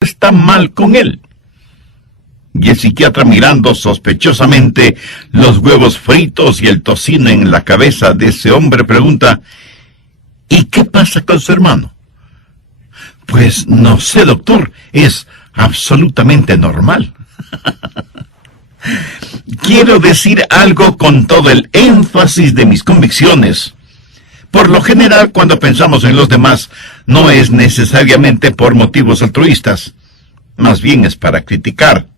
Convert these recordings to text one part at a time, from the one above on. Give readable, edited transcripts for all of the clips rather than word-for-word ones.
está mal con él. Y el psiquiatra, mirando sospechosamente los huevos fritos y el tocino en la cabeza de ese hombre, pregunta: ¿y qué pasa con su hermano? Pues no sé, doctor, es absolutamente normal. Quiero decir algo con todo el énfasis de mis convicciones. Por lo general, cuando pensamos en los demás, no es necesariamente por motivos altruistas. Más bien es para criticar.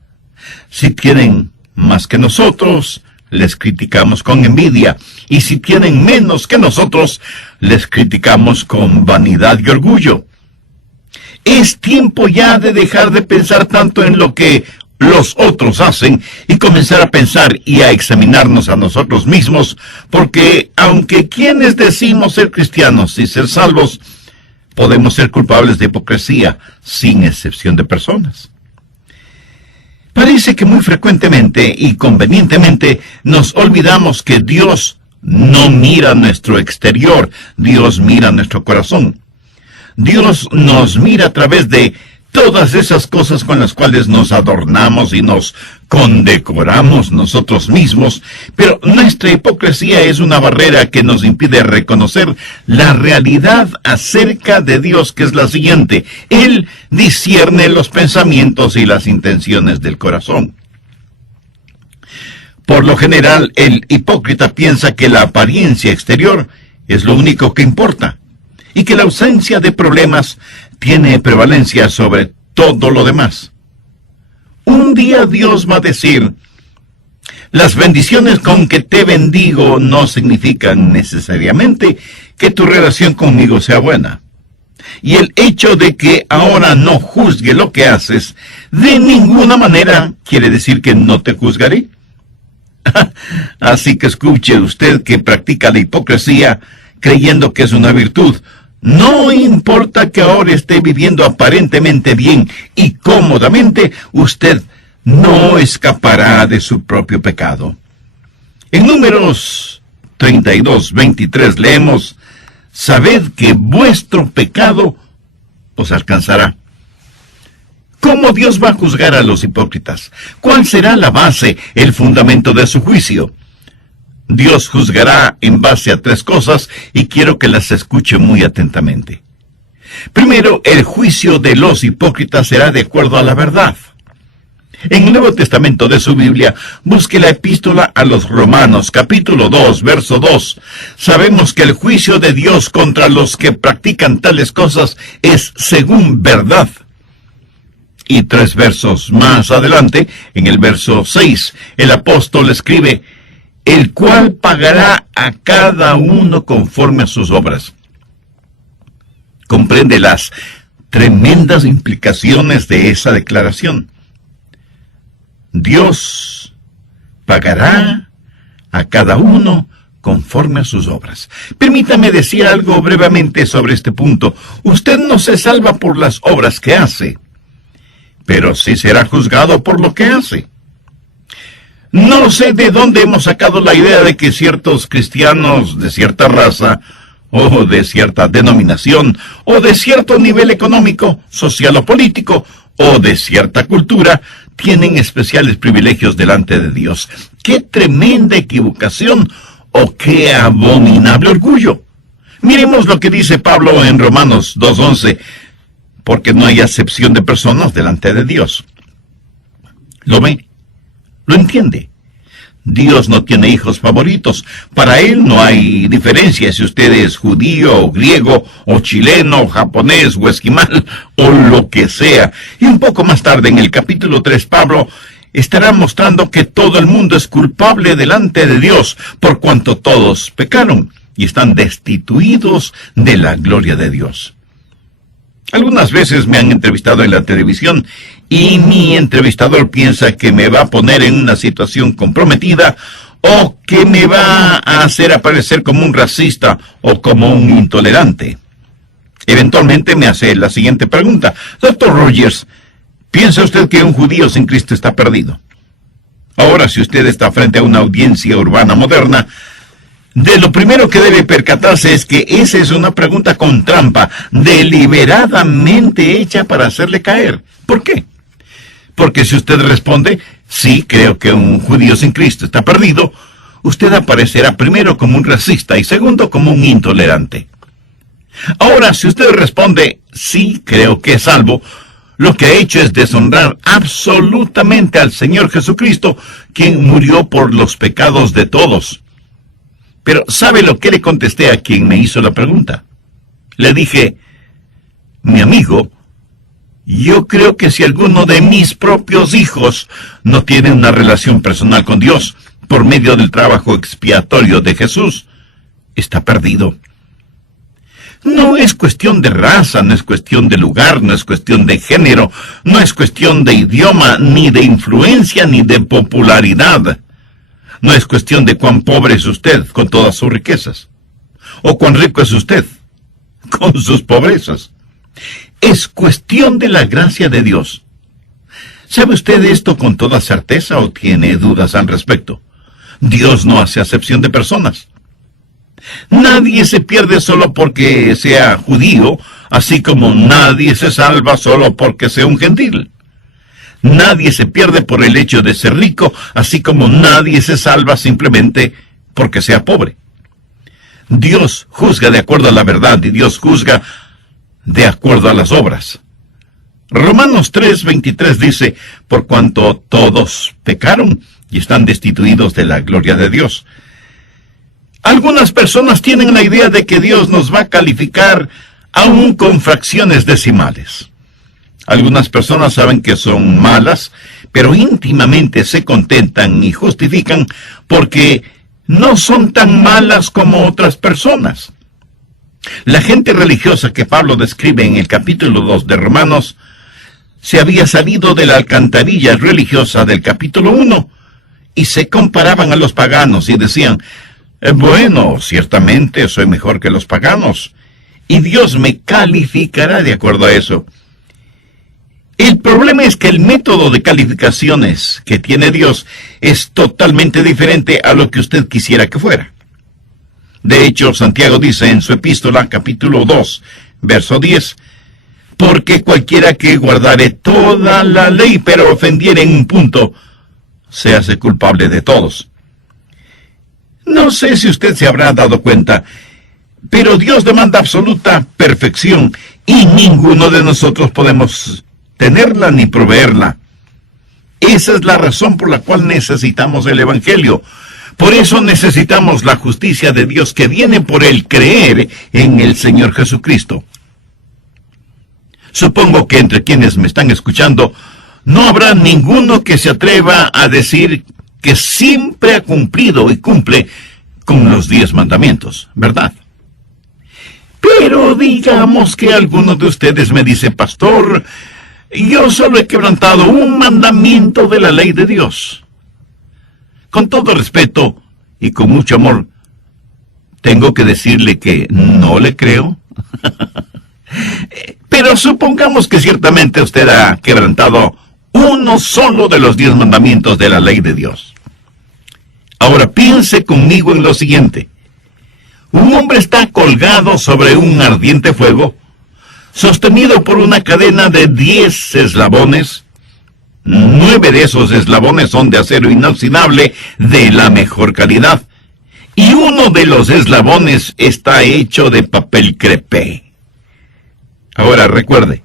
Si tienen más que nosotros, les criticamos con envidia. Y si tienen menos que nosotros, les criticamos con vanidad y orgullo. Es tiempo ya de dejar de pensar tanto en lo que los otros hacen y comenzar a pensar y a examinarnos a nosotros mismos, porque aunque quienes decimos ser cristianos y ser salvos, podemos ser culpables de hipocresía, sin excepción de personas. Parece que muy frecuentemente y convenientemente nos olvidamos que Dios no mira nuestro exterior, Dios mira nuestro corazón. Dios nos mira a través de todas esas cosas con las cuales nos adornamos y nos condecoramos nosotros mismos, pero nuestra hipocresía es una barrera que nos impide reconocer la realidad acerca de Dios, que es la siguiente: Él discierne los pensamientos y las intenciones del corazón. Por lo general, el hipócrita piensa que la apariencia exterior es lo único que importa, y que la ausencia de problemas tiene prevalencia sobre todo lo demás. Un día Dios va a decir: las bendiciones con que te bendigo no significan necesariamente que tu relación conmigo sea buena. Y el hecho de que ahora no juzgue lo que haces, de ninguna manera quiere decir que no te juzgaré. Así que escuche usted que practica la hipocresía creyendo que es una virtud. No importa que ahora esté viviendo aparentemente bien y cómodamente, usted no escapará de su propio pecado. En Números 32:23 leemos: sabed que vuestro pecado os alcanzará. ¿Cómo Dios va a juzgar a los hipócritas? ¿Cuál será la base, el fundamento de su juicio? Dios juzgará en base a 3 cosas y quiero que las escuche muy atentamente. Primero, el juicio de los hipócritas será de acuerdo a la verdad. En el Nuevo Testamento de su Biblia, busque la epístola a los Romanos, capítulo 2, verso 2. Sabemos que el juicio de Dios contra los que practican tales cosas es según verdad. Y 3 versos más adelante, en el verso 6, el apóstol escribe: el cual pagará a cada uno conforme a sus obras. Comprende las tremendas implicaciones de esa declaración. Dios pagará a cada uno conforme a sus obras. Permítame decir algo brevemente sobre este punto. Usted no se salva por las obras que hace, pero sí será juzgado por lo que hace. No sé de dónde hemos sacado la idea de que ciertos cristianos de cierta raza, o de cierta denominación, o de cierto nivel económico, social o político, o de cierta cultura, tienen especiales privilegios delante de Dios. ¡Qué tremenda equivocación! ¡O qué abominable orgullo! Miremos lo que dice Pablo en Romanos 2:11, porque no hay acepción de personas delante de Dios. ¿Lo ve? ¿Lo entiende? Dios no tiene hijos favoritos. Para Él no hay diferencia si usted es judío, o griego, o chileno, o japonés, o esquimal, o lo que sea. Y un poco más tarde, en el capítulo 3, Pablo estará mostrando que todo el mundo es culpable delante de Dios, por cuanto todos pecaron y están destituidos de la gloria de Dios. Algunas veces me han entrevistado en la televisión y mi entrevistador piensa que me va a poner en una situación comprometida o que me va a hacer aparecer como un racista o como un intolerante. Eventualmente me hace la siguiente pregunta: Dr. Rogers, ¿piensa usted que un judío sin Cristo está perdido? Ahora, si usted está frente a una audiencia urbana moderna, de lo primero que debe percatarse es que esa es una pregunta con trampa, deliberadamente hecha para hacerle caer. ¿Por qué? Porque si usted responde, sí, creo que un judío sin Cristo está perdido, usted aparecerá primero como un racista y segundo como un intolerante. Ahora, si usted responde, sí, creo que es salvo, lo que ha hecho es deshonrar absolutamente al Señor Jesucristo, quien murió por los pecados de todos. Pero, ¿sabe lo que le contesté a quien me hizo la pregunta? Le dije, mi amigo, yo creo que si alguno de mis propios hijos no tiene una relación personal con Dios por medio del trabajo expiatorio de Jesús, está perdido. No es cuestión de raza, no es cuestión de lugar, no es cuestión de género, no es cuestión de idioma, ni de influencia, ni de popularidad. No es cuestión de cuán pobre es usted con todas sus riquezas, o cuán rico es usted con sus pobrezas. Es cuestión de la gracia de Dios. ¿Sabe usted esto con toda certeza o tiene dudas al respecto? Dios no hace acepción de personas. Nadie se pierde solo porque sea judío, así como nadie se salva solo porque sea un gentil. Nadie se pierde por el hecho de ser rico, así como nadie se salva simplemente porque sea pobre. Dios juzga de acuerdo a la verdad y Dios juzga de acuerdo a las obras. Romanos 3:23 dice, por cuanto todos pecaron y están destituidos de la gloria de Dios. Algunas personas tienen la idea de que Dios nos va a calificar aún con fracciones decimales. Algunas personas saben que son malas, pero íntimamente se contentan y justifican porque no son tan malas como otras personas. La gente religiosa que Pablo describe en el capítulo 2 de Romanos se había salido de la alcantarilla religiosa del capítulo 1 y se comparaban a los paganos y decían, bueno, ciertamente soy mejor que los paganos, y Dios me calificará de acuerdo a eso. El problema es que el método de calificaciones que tiene Dios es totalmente diferente a lo que usted quisiera que fuera. De hecho, Santiago dice en su epístola, capítulo 2, verso 10, porque cualquiera que guardare toda la ley, pero ofendiere en un punto, se hace culpable de todos. No sé si usted se habrá dado cuenta, pero Dios demanda absoluta perfección y ninguno de nosotros podemos tenerla ni proveerla. Esa es la razón por la cual necesitamos el Evangelio. Por eso necesitamos la justicia de Dios que viene por el creer en el Señor Jesucristo. Supongo que entre quienes me están escuchando, no habrá ninguno que se atreva a decir que siempre ha cumplido y cumple con los 10 mandamientos, ¿verdad? Pero digamos que alguno de ustedes me dice, pastor, yo solo he quebrantado un mandamiento de la ley de Dios. Con todo respeto y con mucho amor, tengo que decirle que no le creo. Pero supongamos que ciertamente usted ha quebrantado uno solo de los 10 mandamientos de la ley de Dios. Ahora piense conmigo en lo siguiente. Un hombre está colgado sobre un ardiente fuego, sostenido por una cadena de 10 eslabones. 9 de esos eslabones son de acero inoxidable de la mejor calidad, y uno de los eslabones está hecho de papel crepé. Ahora recuerde,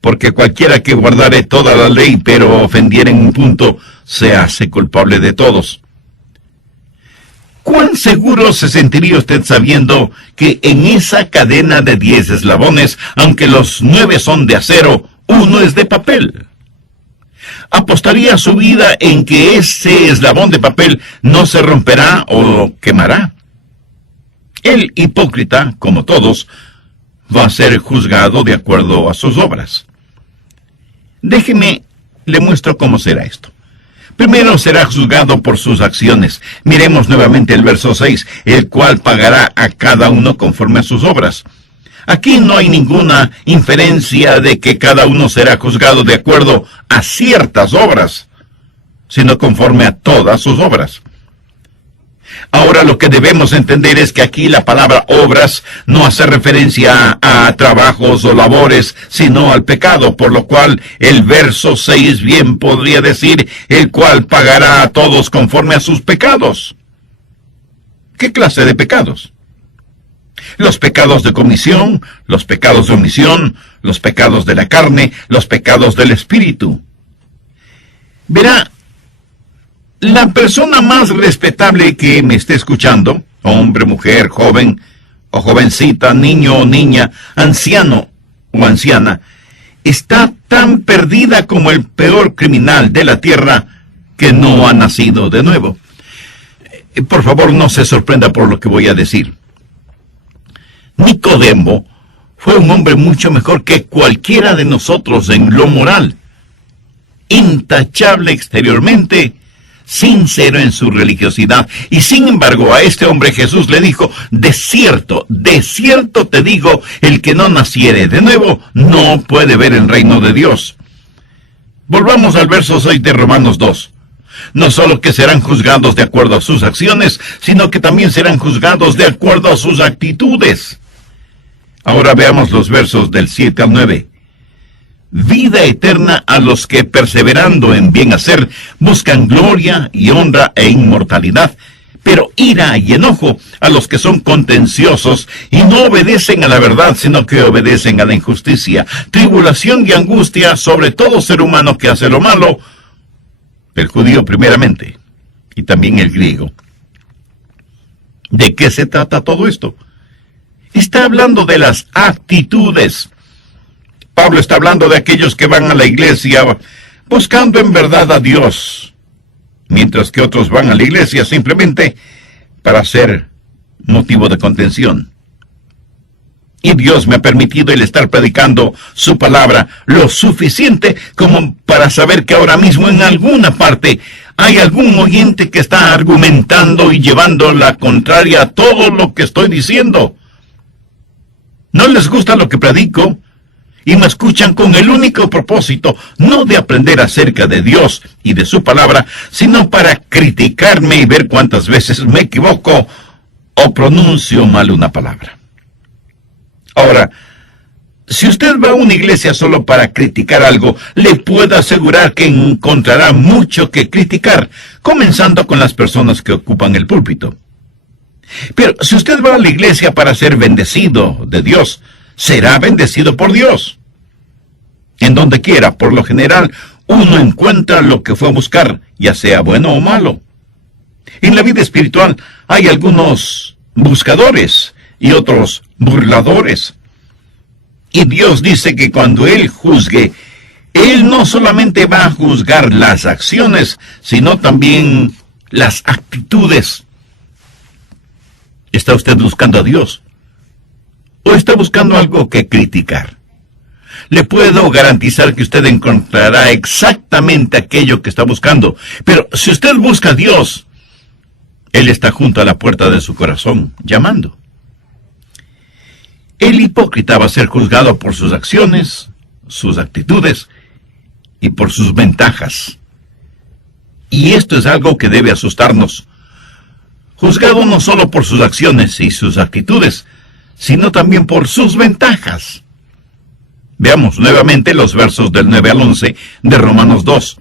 porque cualquiera que guardare toda la ley pero ofendiere en un punto, se hace culpable de todos. ¿Cuán seguro se sentiría usted sabiendo que en esa cadena de 10 eslabones, aunque los 9 son de acero, uno es de papel? ¿Apostaría su vida en que ese eslabón de papel no se romperá o quemará? El hipócrita, como todos, va a ser juzgado de acuerdo a sus obras. Déjeme, le muestro cómo será esto. Primero será juzgado por sus acciones. Miremos nuevamente el verso 6, el cual pagará a cada uno conforme a sus obras. Aquí no hay ninguna inferencia de que cada uno será juzgado de acuerdo a ciertas obras, sino conforme a todas sus obras. Ahora lo que debemos entender es que aquí la palabra obras no hace referencia a trabajos o labores, sino al pecado, por lo cual el verso 6 bien podría decir, el cual pagará a todos conforme a sus pecados. ¿Qué clase de pecados? Los pecados de comisión, los pecados de omisión, los pecados de la carne, los pecados del espíritu. Verá, la persona más respetable que me esté escuchando, hombre, mujer, joven o jovencita, niño o niña, anciano o anciana, está tan perdida como el peor criminal de la tierra que no ha nacido de nuevo. Por favor, no se sorprenda por lo que voy a decir. Nicodemo fue un hombre mucho mejor que cualquiera de nosotros en lo moral, intachable exteriormente, sincero en su religiosidad, y sin embargo a este hombre Jesús le dijo, de cierto te digo, el que no naciere de nuevo no puede ver el reino de Dios. Volvamos al verso 6 de Romanos 2. No solo que serán juzgados de acuerdo a sus acciones, sino que también serán juzgados de acuerdo a sus actitudes. Ahora veamos los versos del 7 al 9. Vida eterna a los que, perseverando en bien hacer, buscan gloria y honra e inmortalidad, pero ira y enojo a los que son contenciosos y no obedecen a la verdad, sino que obedecen a la injusticia. Tribulación y angustia sobre todo ser humano que hace lo malo, el judío primeramente, y también el griego. ¿De qué se trata todo esto? Está hablando de las actitudes. Pablo está hablando de aquellos que van a la iglesia buscando en verdad a Dios, mientras que otros van a la iglesia simplemente para ser motivo de contención. Y Dios me ha permitido el estar predicando su palabra lo suficiente como para saber que ahora mismo en alguna parte hay algún oyente que está argumentando y llevando la contraria a todo lo que estoy diciendo. No les gusta lo que predico y me escuchan con el único propósito, no de aprender acerca de Dios y de su palabra, sino para criticarme y ver cuántas veces me equivoco o pronuncio mal una palabra. Ahora, si usted va a una iglesia solo para criticar algo, le puedo asegurar que encontrará mucho que criticar, comenzando con las personas que ocupan el púlpito. Pero si usted va a la iglesia para ser bendecido de Dios, será bendecido por Dios. En donde quiera, por lo general, uno encuentra lo que fue a buscar, ya sea bueno o malo. En la vida espiritual hay algunos buscadores y otros burladores. Y Dios dice que cuando Él juzgue, Él no solamente va a juzgar las acciones, sino también las actitudes. ¿Está usted buscando a Dios? ¿O está buscando algo que criticar? Le puedo garantizar que usted encontrará exactamente aquello que está buscando. Pero si usted busca a Dios, Él está junto a la puerta de su corazón, llamando. El hipócrita va a ser juzgado por sus acciones, sus actitudes y por sus ventajas. Y esto es algo que debe asustarnos. Juzgado no solo por sus acciones y sus actitudes, sino también por sus ventajas. Veamos nuevamente los versos del 9 al 11 de Romanos 2.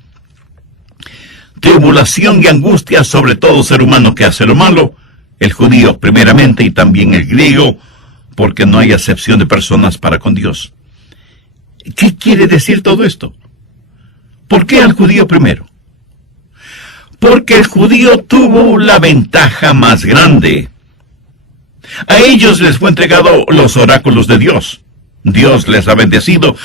Tribulación y angustia sobre todo ser humano que hace lo malo, el judío primeramente y también el griego, porque no hay acepción de personas para con Dios. ¿Qué quiere decir todo esto? ¿Por qué al judío primero? Porque el judío tuvo la ventaja más grande. A ellos les fue entregado los oráculos de Dios. Dios les ha bendecido.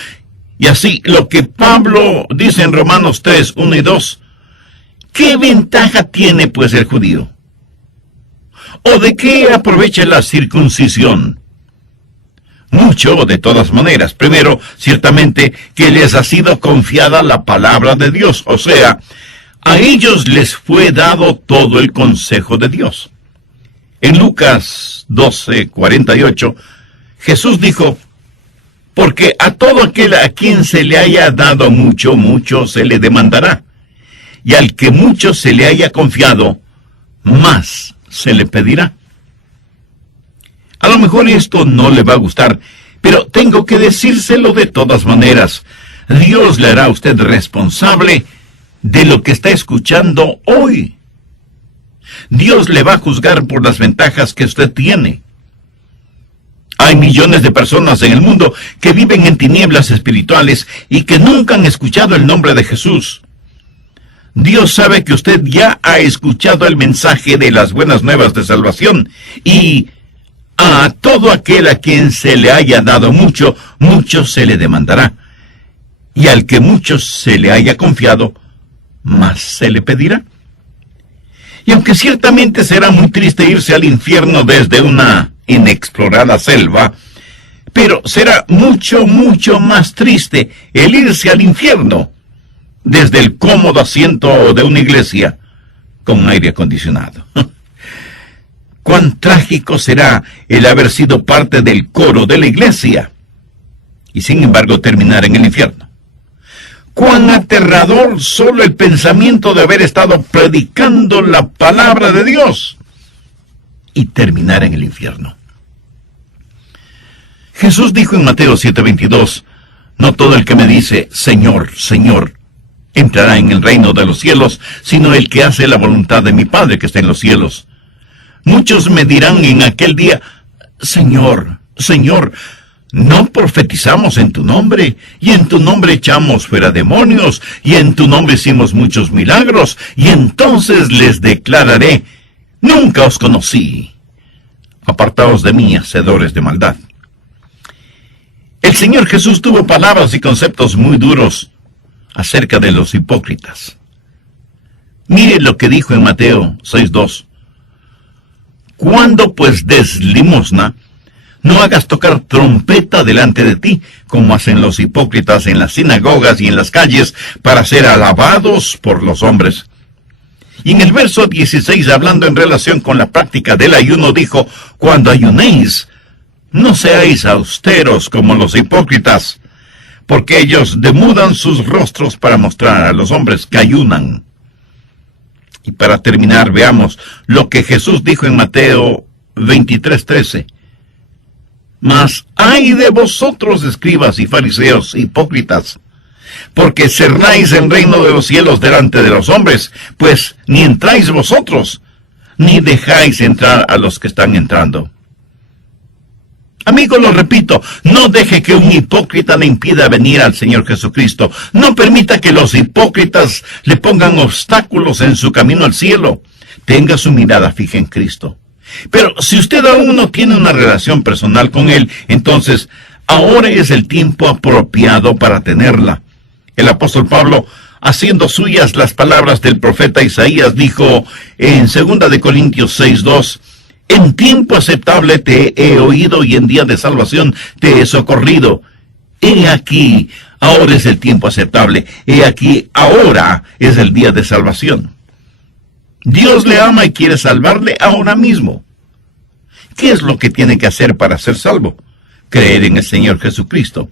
Y así, lo que Pablo dice en Romanos 3, 1 y 2, ¿qué ventaja tiene pues el judío? ¿O de qué aprovecha la circuncisión? Mucho, de todas maneras. Primero, ciertamente, que les ha sido confiada la palabra de Dios. O sea, a ellos les fue dado todo el consejo de Dios. En Lucas 12:48, Jesús dijo, porque a todo aquel a quien se le haya dado mucho, mucho se le demandará. Y al que mucho se le haya confiado, más se le pedirá. A lo mejor esto no le va a gustar, pero tengo que decírselo de todas maneras. Dios le hará a usted responsable de lo que está escuchando hoy. Dios le va a juzgar por las ventajas que usted tiene. Hay millones de personas en el mundo que viven en tinieblas espirituales y que nunca han escuchado el nombre de Jesús. Dios sabe que usted ya ha escuchado el mensaje de las buenas nuevas de salvación, y a todo aquel a quien se le haya dado mucho, mucho se le demandará. Y al que mucho se le haya confiado, más se le pedirá. Y aunque ciertamente será muy triste irse al infierno desde una inexplorada selva, pero será mucho, mucho más triste el irse al infierno desde el cómodo asiento de una iglesia con aire acondicionado. Cuán trágico será el haber sido parte del coro de la iglesia y sin embargo terminar en el infierno. Cuán aterrador solo el pensamiento de haber estado predicando la palabra de Dios y terminar en el infierno. Jesús dijo en Mateo 7:22, no todo el que me dice, Señor, Señor, entrará en el reino de los cielos, sino el que hace la voluntad de mi Padre que está en los cielos. Muchos me dirán en aquel día, Señor, Señor, ¿no profetizamos en tu nombre? Y en tu nombre echamos fuera demonios, y en tu nombre hicimos muchos milagros, y entonces les declararé, nunca os conocí. Apartaos de mí, hacedores de maldad. El Señor Jesús tuvo palabras y conceptos muy duros acerca de los hipócritas. Mire lo que dijo en Mateo 6:2. Cuando pues des limosna, no hagas tocar trompeta delante de ti, como hacen los hipócritas en las sinagogas y en las calles, para ser alabados por los hombres. Y en el verso 16, hablando en relación con la práctica del ayuno, dijo, cuando ayunéis, no seáis austeros como los hipócritas, porque ellos demudan sus rostros para mostrar a los hombres que ayunan. Y para terminar, veamos lo que Jesús dijo en Mateo 23:13. Mas ay de vosotros, escribas y fariseos hipócritas, porque cerráis el reino de los cielos delante de los hombres, pues ni entráis vosotros, ni dejáis entrar a los que están entrando. Amigo, lo repito, no deje que un hipócrita le impida venir al Señor Jesucristo. No permita que los hipócritas le pongan obstáculos en su camino al cielo. Tenga su mirada fija en Cristo. Pero si usted aún no tiene una relación personal con Él, entonces ahora es el tiempo apropiado para tenerla. El apóstol Pablo, haciendo suyas las palabras del profeta Isaías, dijo en 2 de Corintios 6:2, en tiempo aceptable te he oído y en día de salvación te he socorrido. He aquí, ahora es el tiempo aceptable. He aquí, ahora es el día de salvación. Dios le ama y quiere salvarle ahora mismo. ¿Qué es lo que tiene que hacer para ser salvo? Creer en el Señor Jesucristo.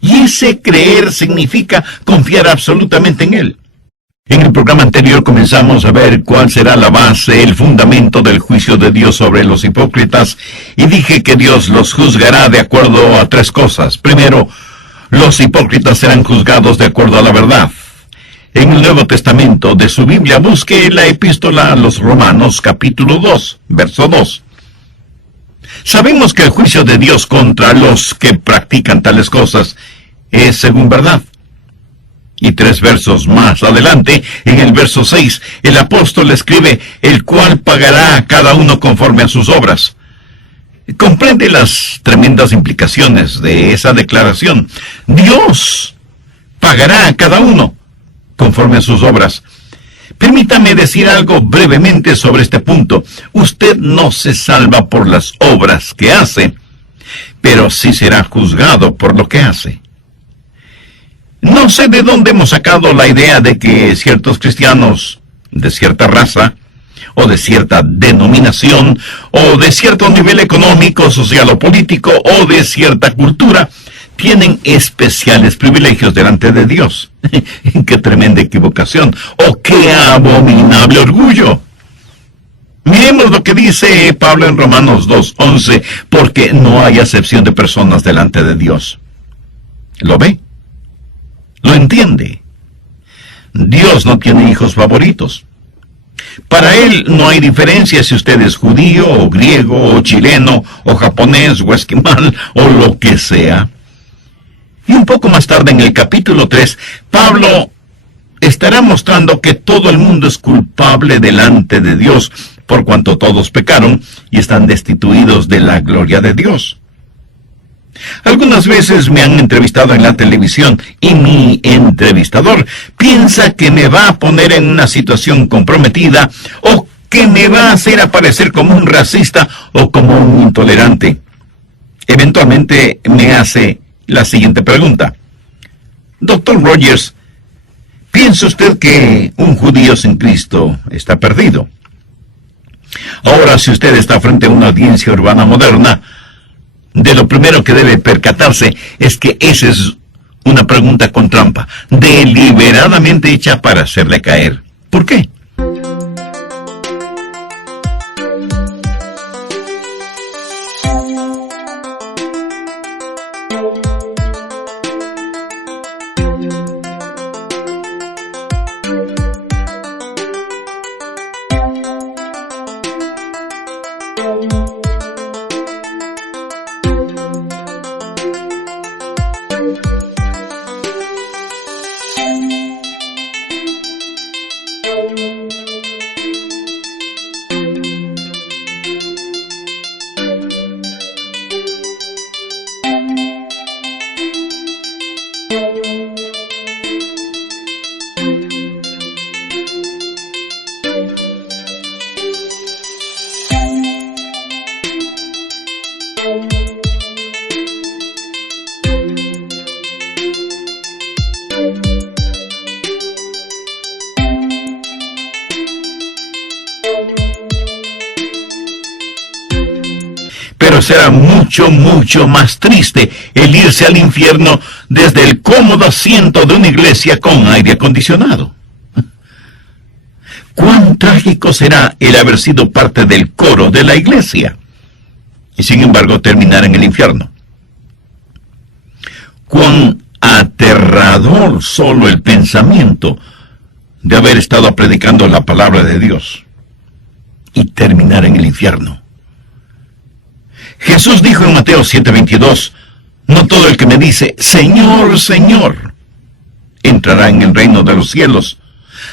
Y ese creer significa confiar absolutamente en Él. En el programa anterior comenzamos a ver cuál será la base, el fundamento del juicio de Dios sobre los hipócritas, y dije que Dios los juzgará de acuerdo a 3 cosas. Primero, los hipócritas serán juzgados de acuerdo a la verdad. En el Nuevo Testamento de su Biblia, busque la epístola a los Romanos, capítulo 2, verso 2. Sabemos que el juicio de Dios contra los que practican tales cosas es según verdad. Y 3 versos más adelante, en el verso 6, el apóstol escribe, el cual pagará a cada uno conforme a sus obras. Comprende las tremendas implicaciones de esa declaración. Dios pagará a cada uno conforme a sus obras. Permítame decir algo brevemente sobre este punto. Usted no se salva por las obras que hace, pero sí será juzgado por lo que hace. No sé de dónde hemos sacado la idea de que ciertos cristianos de cierta raza, o de cierta denominación, o de cierto nivel económico, social o político, o de cierta cultura, tienen especiales privilegios delante de Dios. ¡Qué tremenda equivocación! ¡Oh, qué abominable orgullo! Miremos lo que dice Pablo en Romanos 2:11, porque no hay acepción de personas delante de Dios. ¿Lo ve? ¿Lo entiende? Dios no tiene hijos favoritos. Para Él no hay diferencia si usted es judío, o griego, o chileno, o japonés, o esquimal, o lo que sea. Y un poco más tarde en el capítulo 3, Pablo estará mostrando que todo el mundo es culpable delante de Dios, por cuanto todos pecaron y están destituidos de la gloria de Dios. Algunas veces me han entrevistado en la televisión y mi entrevistador piensa que me va a poner en una situación comprometida o que me va a hacer aparecer como un racista o como un intolerante. Eventualmente me hace la siguiente pregunta. Doctor Rogers, ¿piensa usted que un judío sin Cristo está perdido? Ahora, si usted está frente a una audiencia urbana moderna, de lo primero que debe percatarse es que esa es una pregunta con trampa, deliberadamente hecha para hacerle caer. ¿Por qué? Pero será mucho, mucho más triste el irse al infierno desde el cómodo asiento de una iglesia con aire acondicionado. Cuán trágico será el haber sido parte del coro de la iglesia y sin embargo terminar en el infierno. Cuán aterrador solo el pensamiento de haber estado predicando la palabra de Dios y terminar en el infierno. Jesús dijo en Mateo 7:22, no todo el que me dice, Señor, Señor, entrará en el reino de los cielos,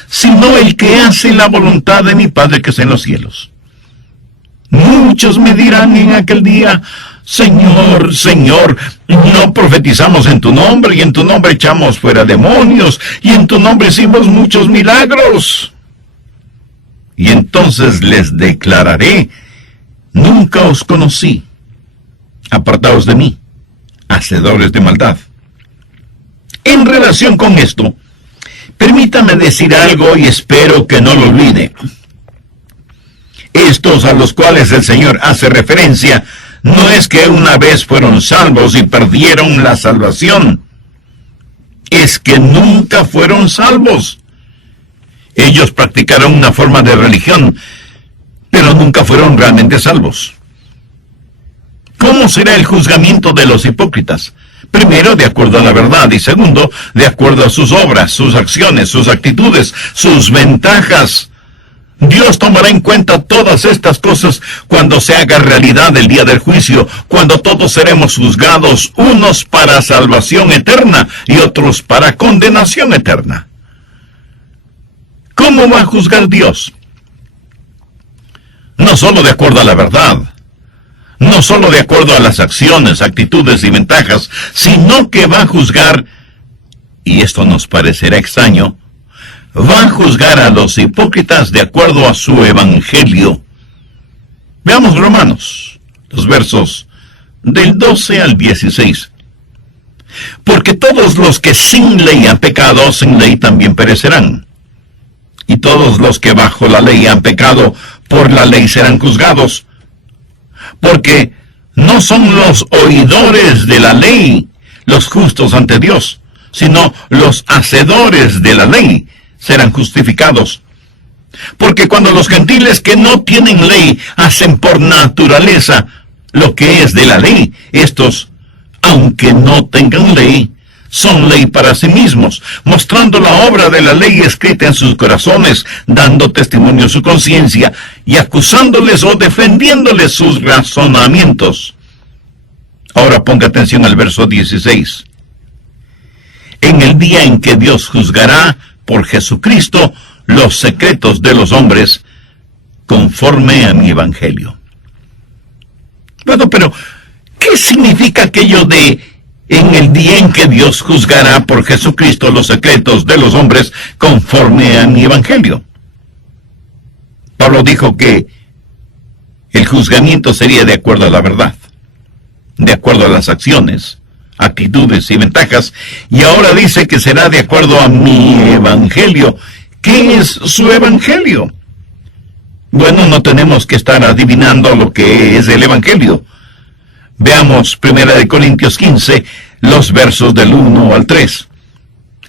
sino el que hace la voluntad de mi Padre que está en los cielos. Muchos me dirán en aquel día, Señor, Señor, no profetizamos en tu nombre, y en tu nombre echamos fuera demonios, y en tu nombre hicimos muchos milagros. Y entonces les declararé, nunca os conocí. Apartaos de mí, hacedores de maldad. En relación con esto, permítame decir algo y espero que no lo olvide. Estos a los cuales el Señor hace referencia, no es que una vez fueron salvos y perdieron la salvación. Es que nunca fueron salvos. Ellos practicaron una forma de religión, pero nunca fueron realmente salvos. ¿Cómo será el juzgamiento de los hipócritas? Primero, de acuerdo a la verdad, y segundo, de acuerdo a sus obras, sus acciones, sus actitudes, sus ventajas. Dios tomará en cuenta todas estas cosas cuando se haga realidad el día del juicio, cuando todos seremos juzgados, unos para salvación eterna y otros para condenación eterna. ¿Cómo va a juzgar Dios? No solo de acuerdo a la verdad, no solo de acuerdo a las acciones, actitudes y ventajas, sino que va a juzgar, y esto nos parecerá extraño, va a juzgar a los hipócritas de acuerdo a su evangelio. Veamos Romanos, los versos del 12 al 16. Porque todos los que sin ley han pecado, sin ley también perecerán. Y todos los que bajo la ley han pecado, por la ley serán juzgados. Porque no son los oidores de la ley los justos ante Dios, sino los hacedores de la ley serán justificados. Porque cuando los gentiles que no tienen ley hacen por naturaleza lo que es de la ley, estos, aunque no tengan ley, son ley para sí mismos, mostrando la obra de la ley escrita en sus corazones, dando testimonio a su conciencia y acusándoles o defendiéndoles sus razonamientos. Ahora ponga atención al verso 16. En el día en que Dios juzgará por Jesucristo los secretos de los hombres, conforme a mi evangelio. Bueno, pero ¿qué significa aquello de en el día en que Dios juzgará por Jesucristo los secretos de los hombres conforme a mi evangelio? Pablo dijo que el juzgamiento sería de acuerdo a la verdad, de acuerdo a las acciones, actitudes y ventajas, y ahora dice que será de acuerdo a mi evangelio. ¿Qué es su evangelio? Bueno, no tenemos que estar adivinando lo que es el evangelio. Veamos 1 Corintios 15, los versos del 1 al 3.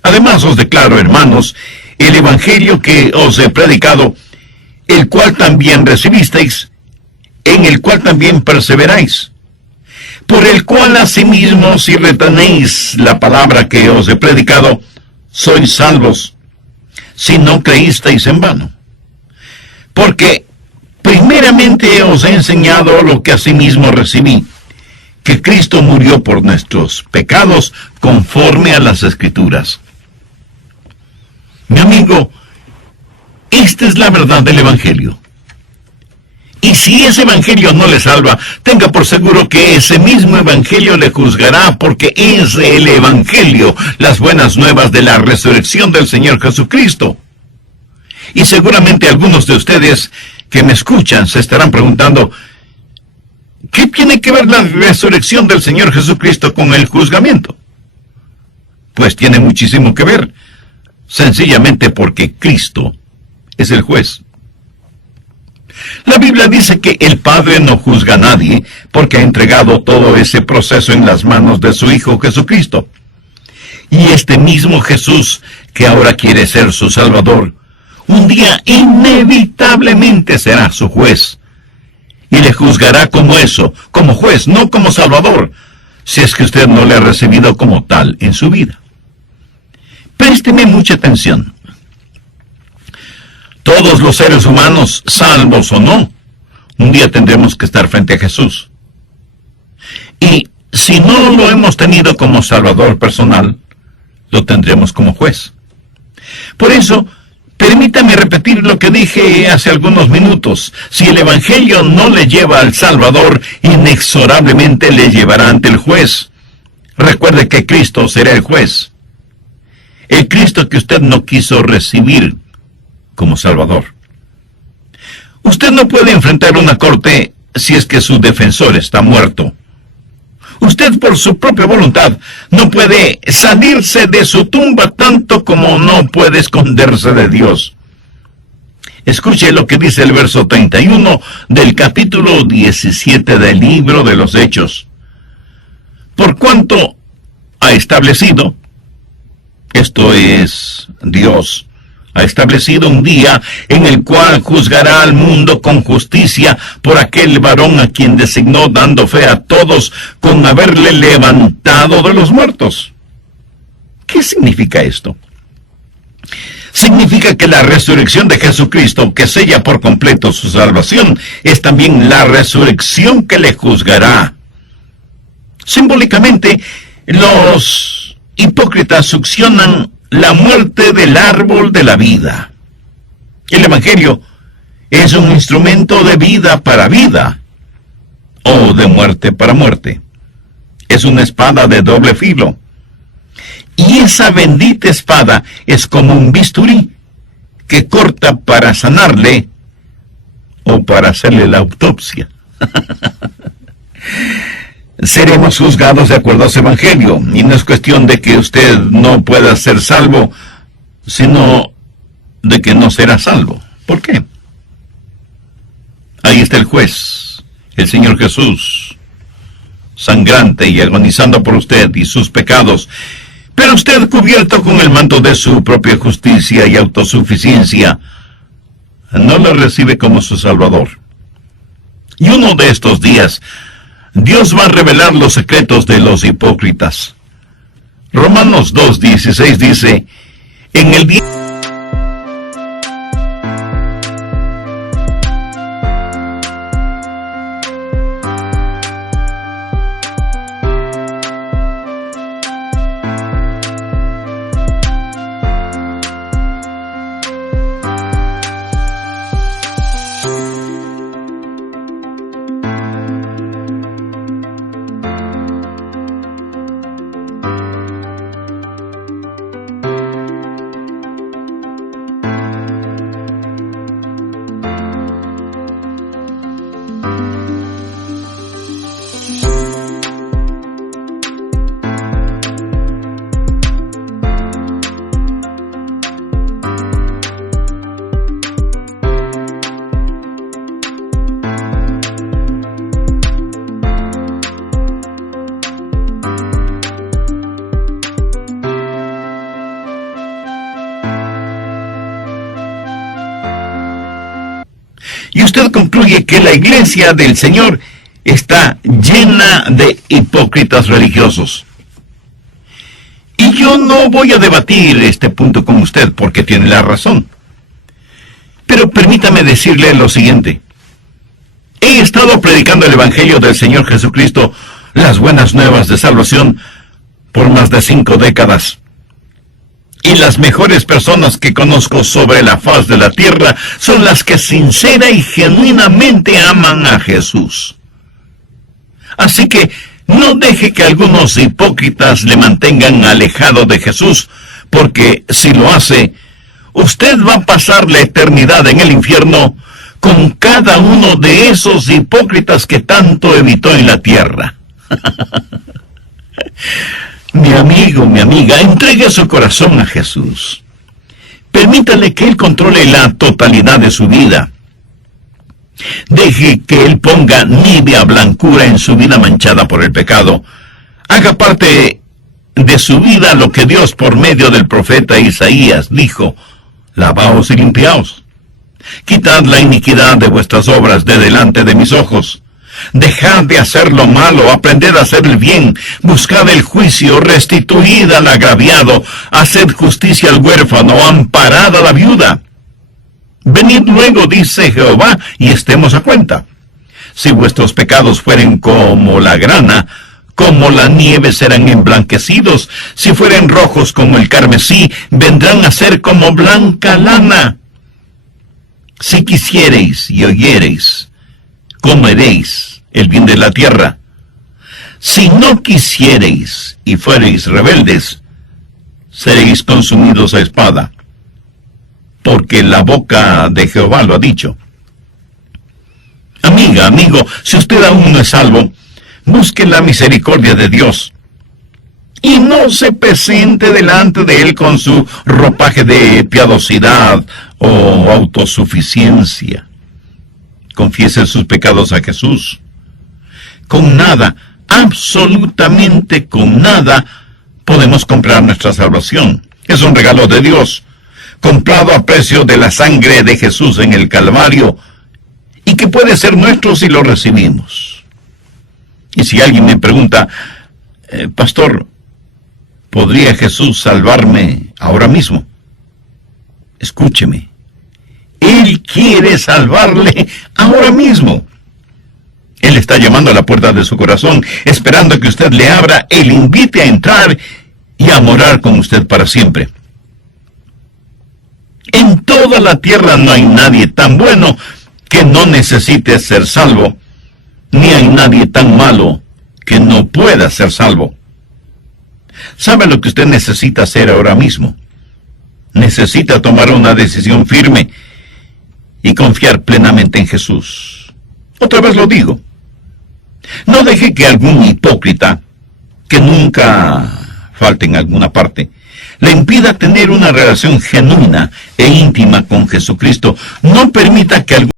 Además os declaro, hermanos, el evangelio que os he predicado, el cual también recibisteis, en el cual también perseveráis, por el cual asimismo si retenéis la palabra que os he predicado, sois salvos, si no creísteis en vano. Porque primeramente os he enseñado lo que asimismo recibí, que Cristo murió por nuestros pecados conforme a las Escrituras. Mi amigo, esta es la verdad del Evangelio. Y si ese Evangelio no le salva, tenga por seguro que ese mismo Evangelio le juzgará, porque es el Evangelio, las buenas nuevas de la resurrección del Señor Jesucristo. Y seguramente algunos de ustedes que me escuchan se estarán preguntando, ¿qué tiene que ver la resurrección del Señor Jesucristo con el juzgamiento? Pues tiene muchísimo que ver, sencillamente porque Cristo es el juez. La Biblia dice que el Padre no juzga a nadie porque ha entregado todo ese proceso en las manos de su Hijo Jesucristo. Y este mismo Jesús, que ahora quiere ser su Salvador, un día inevitablemente será su juez. Y le juzgará como eso, como juez, no como Salvador, si es que usted no le ha recibido como tal en su vida. Présteme mucha atención. Todos los seres humanos, salvos o no, un día tendremos que estar frente a Jesús. Y si no lo hemos tenido como Salvador personal, lo tendremos como juez. Por eso, permítame repetir lo que dije hace algunos minutos. Si el Evangelio no le lleva al Salvador, inexorablemente le llevará ante el juez. Recuerde que Cristo será el juez. El Cristo que usted no quiso recibir como Salvador. Usted no puede enfrentar una corte si es que su defensor está muerto. Usted por su propia voluntad no puede salirse de su tumba tanto como no puede esconderse de Dios. Escuche lo que dice el verso 31 del capítulo 17 del libro de los Hechos. Por cuanto ha establecido, esto es Dios, ha establecido un día en el cual juzgará al mundo con justicia por aquel varón a quien designó, dando fe a todos con haberle levantado de los muertos. ¿Qué significa esto? Significa que la resurrección de Jesucristo, que sella por completo su salvación, es también la resurrección que le juzgará. Simbólicamente, los hipócritas succionan la muerte del árbol de la vida. El Evangelio es un instrumento de vida para vida, o de muerte para muerte. Es una espada de doble filo. Y esa bendita espada es como un bisturí que corta para sanarle o para hacerle la autopsia. Seremos juzgados de acuerdo a su Evangelio, y no es cuestión de que usted no pueda ser salvo, sino de que no será salvo. ¿Por qué? Ahí está el juez, el Señor Jesús, sangrante y agonizando por usted y sus pecados, pero usted cubierto con el manto de su propia justicia y autosuficiencia, no lo recibe como su Salvador. Y uno de estos días, Dios va a revelar los secretos de los hipócritas. Romanos 2:16 dice, en el día y usted concluye que la iglesia del Señor está llena de hipócritas religiosos. Y yo no voy a debatir este punto con usted porque tiene la razón. Pero permítame decirle lo siguiente. He estado predicando el Evangelio del Señor Jesucristo, las buenas nuevas de salvación, por más de 5 décadas. Y las mejores personas que conozco sobre la faz de la tierra son las que sincera y genuinamente aman a Jesús. Así que no deje que algunos hipócritas le mantengan alejado de Jesús, porque si lo hace, usted va a pasar la eternidad en el infierno con cada uno de esos hipócritas que tanto evitó en la tierra. Mi amigo, mi amiga, entregue su corazón a Jesús. Permítale que Él controle la totalidad de su vida. Deje que Él ponga nívea blancura en su vida manchada por el pecado. Haga parte de su vida lo que Dios por medio del profeta Isaías dijo: lavaos y limpiaos. Quitad la iniquidad de vuestras obras de delante de mis ojos. Dejad de hacer lo malo, aprended a hacer el bien, buscad el juicio, restituid al agraviado, haced justicia al huérfano, amparad a la viuda. Venid luego, dice Jehová, y estemos a cuenta. Si vuestros pecados fueren como la grana, como la nieve serán emblanquecidos. Si fueren rojos como el carmesí, vendrán a ser como blanca lana. Si quisiereis y oyereis, comeréis el bien de la tierra. Si no quisiereis y fuereis rebeldes, seréis consumidos a espada, porque la boca de Jehová lo ha dicho. Amiga, amigo, si usted aún no es salvo, busque la misericordia de Dios y no se presente delante de Él con su ropaje de piadosidad o autosuficiencia. Confiese sus pecados a Jesús. Con nada, absolutamente con nada, podemos comprar nuestra salvación. Es un regalo de Dios, comprado a precio de la sangre de Jesús en el Calvario, y que puede ser nuestro si lo recibimos. Y si alguien me pregunta, pastor, ¿podría Jesús salvarme ahora mismo? Escúcheme. Él quiere salvarle ahora mismo. Él está llamando a la puerta de su corazón, esperando que usted le abra y le invite a entrar y a morar con usted para siempre. En toda la tierra no hay nadie tan bueno que no necesite ser salvo, ni hay nadie tan malo que no pueda ser salvo. ¿Sabe lo que usted necesita hacer ahora mismo? Necesita tomar una decisión firme y confiar plenamente en Jesús. Otra vez lo digo. No deje que algún hipócrita, que nunca falte en alguna parte, le impida tener una relación genuina e íntima con Jesucristo. No permita que algún